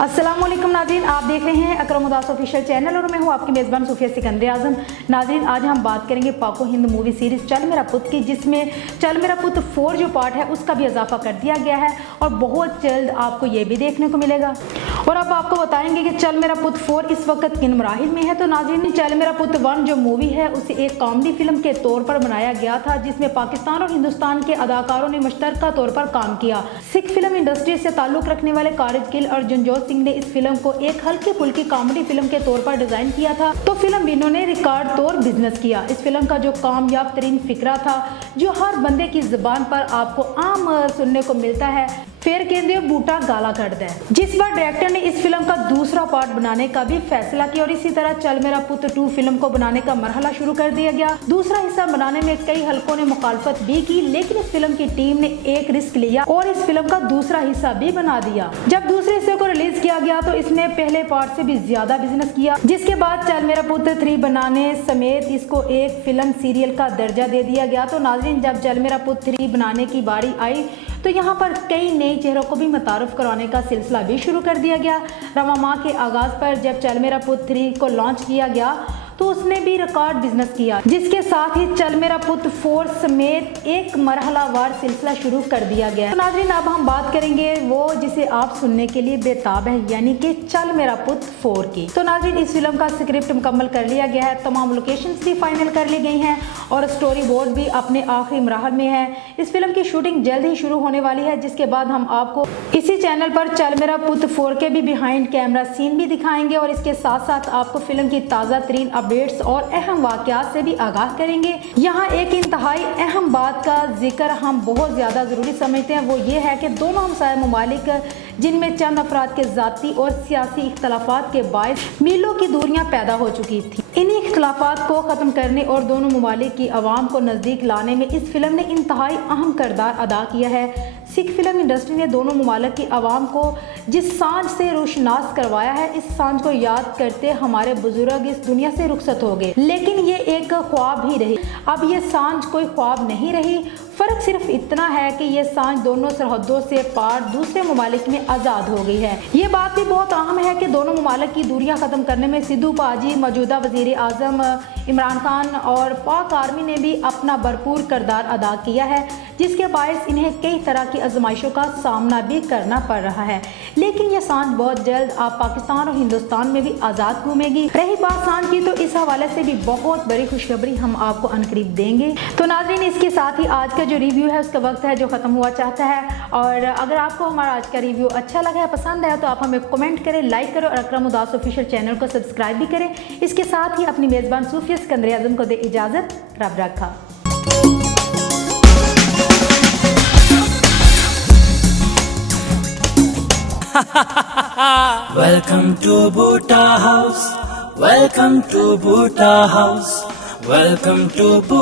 अस्सलामुअलैकुम नाज़रीन, आप देख रहे हैं अकरम उदास ऑफिशियल चैनल और मैं हूं आपकी मेज़बान सूफिया सिकंदर आज़म। नाज़रीन, आज हम बात करेंगे पाको हिंद मूवी सीरीज़ चल मेरा पुत की, जिसमें चल मेरा पुत 4 जो पार्ट है उसका भी इजाफा कर दिया गया है और बहुत जल्द आपको ये भी देखने को मिलेगा। और अब आपको बताएंगे कि चल मेरा पुत 4 इस वक्त किन मराहिल में है। तो नाज़रीन, चल मेरा पुत 1 जो मूवी है उसे एक कॉमेडी फिल्म के तौर पर बनाया गया था, जिसमें पाकिस्तान और हिंदुस्तान के अदाकारों ने मुश्तरका तौर पर काम किया। सिख फिल्म इंडस्ट्री से ताल्लुक रखने वाले कारज गिल और जनजोत सिंह ने इस फिल्म को एक हल्की फुल्की कॉमेडी फिल्म के तौर पर डिजाइन किया था। तो फिल्म इन्होंने रिकॉर्ड तौर बिजनेस किया। इस फिल्म का जो कामयाब तरीन फिक्रा था, जो हर बंदे की जुबान पर आपको आम सुनने को मिलता है, फिर कहते बूटा गाला कट दे। जिस बार डायरेक्टर ने इस फिल्म का दूसरा पार्ट बनाने का भी फैसला किया और इसी तरह चल मेरा पुत 2 फिल्म को बनाने का मरहला शुरू कर दिया गया। दूसरा हिस्सा बनाने में कई हलकों ने मुखालफत भी की, लेकिन इस फिल्म की टीम ने एक रिस्क लिया और इस फिल्म का दूसरा हिस्सा भी बना दिया। जब दूसरे हिस्से को रिलीज किया गया तो इसने पहले पार्ट से भी ज्यादा बिजनेस किया, जिसके बाद चल मेरा पुत 3 बनाने समेत इसको एक फिल्म सीरियल का दर्जा दे दिया गया। तो नाज़रीन, जब चल मेरा पुत 3 बनाने की बारी आई तो यहाँ पर कई नए चेहरों को भी मुतारफ करवाने का सिलसिला भी शुरू कर दिया गया। रवा माह के आगाज पर जब चल मेरा पुत 3 को लॉन्च किया गया तो उसने भी रिकॉर्ड बिजनेस किया, जिसके साथ ही चल मेरा पुत 4 समेत एक मरहलावार सिलसिला शुरू कर दिया गया। तो नाज़रीन, अब हम बात करेंगे वो जिसे आप सुनने के लिए बेताब है, यानी कि चल मेरा पुत 4 की। तो नाज़रीन, इस फिल्म का स्क्रिप्ट मुकम्मल कर लिया गया है, तमाम लोकेशंस भी फाइनल कर ली गई हैं और स्टोरी बोर्ड भी अपने आखिरी मरहल में है। इस फिल्म की शूटिंग जल्द ही शुरू होने वाली है, जिसके बाद हम आपको इसी चैनल पर चल मेरा पुत 4 के भी बिहाइंड कैमरा सीन भी दिखाएंगे और इसके साथ साथ आपको फिल्म की ताज़ा तरीन अपडेट्स और अहम वाकयात से भी आगाह करेंगे। यहाँ एक इंतहाई अहम बात का जिक्र हम बहुत ज़्यादा ज़रूरी समझते हैं, वो ये है कि दोनों हमसाया ममालिक, जिनमें चंद अफराद के ज़ाती और सियासी इख्तलाफात के बायस मीलों की दूरियां पैदा हो चुकी थी, इन्हीं इख्तलाफात को ख़त्म करने और दोनों ममालिक की आवाम को नज़दीक लाने में इस फिल्म ने इंतहाई अहम किरदार अदा किया है। सिख फिल्म इंडस्ट्री ने दोनों ममालिक की आवाम को जिस सांझ से रोशनास करवाया है, इस सांझ को याद करते हमारे बुजुर्ग इस दुनिया से रुखसत हो गए, लेकिन ये एक ख्वाब ही रही। अब ये सांझ कोई ख्वाब नहीं रही, फ़र्क सिर्फ इतना है कि ये सांझ दोनों सरहदों से पार दूसरे ममालिक में आज़ाद हो गई है। ये बात भी बहुत अहम है कि दोनों ममालिक की दूरियां ख़त्म करने में सिद्धू पाजी, मौजूदा वज़ीर आज़म इमरान खान और पाक आर्मी ने भी अपना भरपूर किरदार अदा किया है, जिसके बायस इन्हें कई तरह की आजमाइशों का सामना भी करना पड़ रहा है। लेकिन यह सांझ बहुत जल्द आप पाकिस्तान और हिंदुस्तान में भी आज़ाद घूमेगी। रही बात सांझ की, तो इस हवाले से भी बहुत बड़ी खुशखबरी हम आपको अनकरीब देंगे। तो नाज़रीन, इसके साथ ही आज का जो रिव्यू है उसका वक्त है जो ख़त्म हुआ चाहता है। और अगर आपको हमारा आज का रिव्यू अच्छा लगा है, पसंद आया, तो आप हमें कमेंट करें, लाइक करें और अकरम उदास ऑफिशियल चैनल को सब्सक्राइब भी करें। इसके साथ ही अपनी मेज़बान सूफिया सिकंदर आज़म को दे इजाज़त। रब रखा। Welcome to Bhuta House. Welcome to Bhuta House. Welcome to Bhuta.